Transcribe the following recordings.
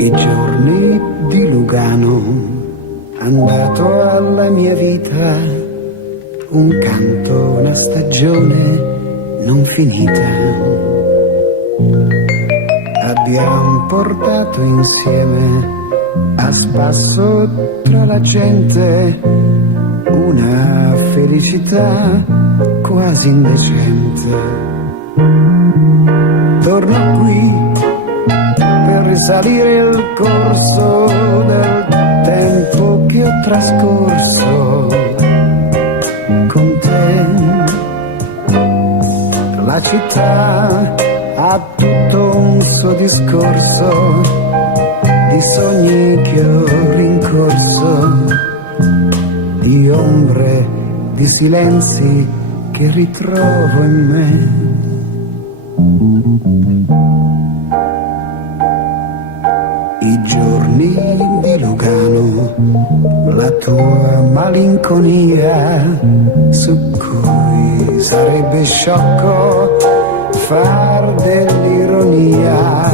I giorni di Lugano, andato alla mia vita, un canto, una stagione non finita. Abbiamo portato insieme a spasso tra la gente una felicità quasi indecente. Torno qui per risalire il corso del tempo che ho trascorso con te. La città ha tutto un suo discorso di sogni che ho rincorso, di ombre, di silenzi che ritrovo in me. I giorni di Lugano, la tua malinconia, su cui sarebbe sciocco far dell'ironia,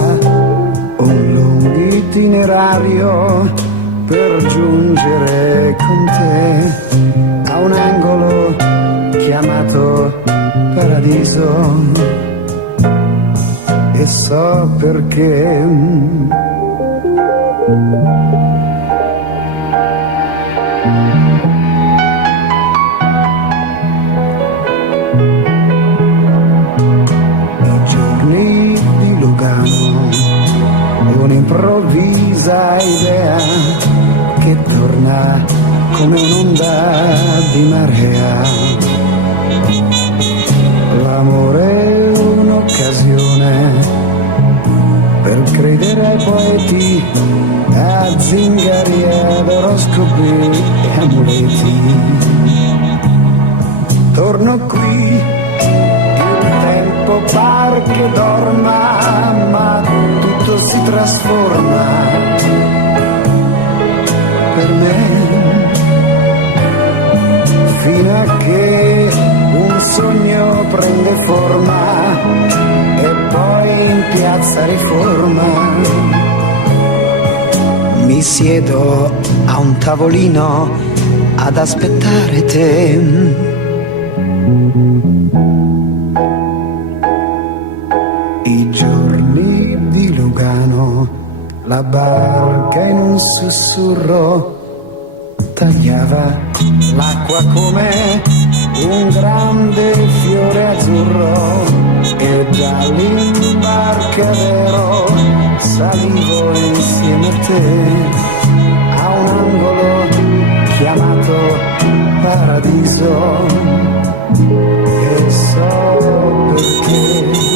un lungo itinerario per giungere con te a un angolo chiamato paradiso, e so perché. Un'improvvisa idea che torna come un'onda di marea. L'amore è un'occasione per credere ai poeti, a zingari, ad oroscopi e amuleti. Torno qui, il tempo par che dorma, ma tutto si trasforma per me, fino a che un sogno prende forma e poi in piazza Riforma mi siedo a un tavolino ad aspettare te. I giorni di Lugano, la barca in un sussurro tagliava l'acqua come un grande fiore azzurro, e dall'imbarcadero salivo insieme a te a un angolo chiamato paradiso, e so perché.